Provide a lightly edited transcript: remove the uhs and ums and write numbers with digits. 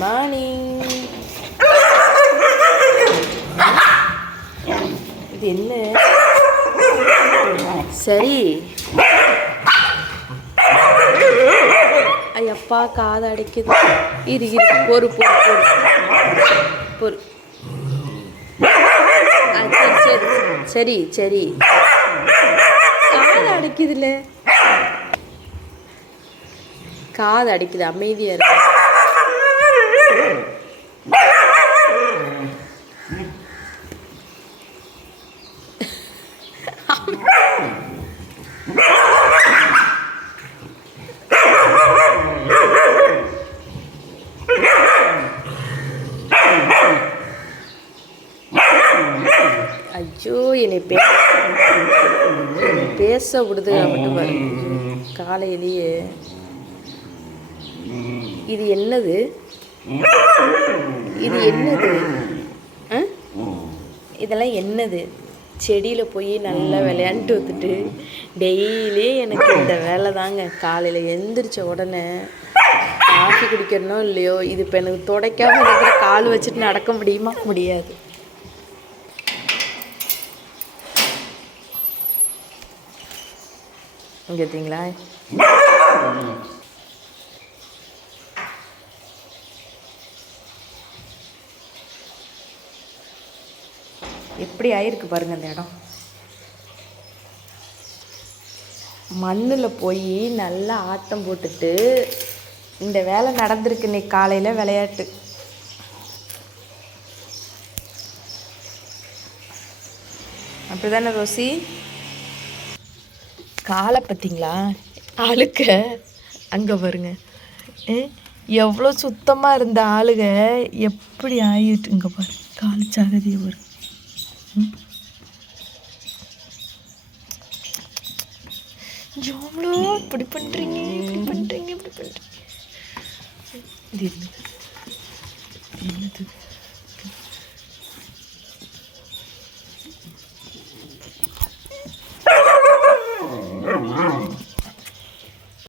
Morning. இது என்ன? சரி, ஐயப்பா காது அடைக்குது. இரு இரு, பொறு பொறு பொறு பொறு. சரி சரி சரி, காது அடைக்குதுல்ல, காது அடைக்குது, அமைதியாக இருக்கு. ஐயோ, என்னை பேச விடுது மட்டும் பாரு. காலையிலேயே இது என்னது? இது என்னது? இதெல்லாம் என்னது? செடியில் போய் நல்லா விளையாண்டுட்டு வந்துட்டு டெய்லி எனக்கு இந்த வேலை தாங்க. காலையில் எழுந்திரிச்ச உடனே காஃபி குடிக்கிறனோ இல்லையோ, இது இப்போ எனக்கு துடைக்காமல் இருக்கிற கால் வச்சுட்டு நடக்க முடியுமா? முடியாது. இங்கே பார்த்தீங்களா? எப்படி ஆயிருக்கு பாருங்க அந்த இடம். மண்ணில் போய் நல்லா ஆட்டம் போட்டுட்டு இந்த வேலை நடந்திருக்கு இன்னைக்கு காலையில். விளையாட்டு அப்படிதானே ரோசி? காலை பார்த்தீங்களா? ஆளுக்க அங்கே பாருங்க, எவ்வளோ சுத்தமாக இருந்த ஆளுக எப்படி ஆயிட்டு. இங்கே பாரு, காலு சகதியை வரும். எவ்வளோ இப்படி பண்ணுறீங்க, இப்படி பண்ணுறீங்க, இப்படி பண்ணுறீங்க. இது என்னது?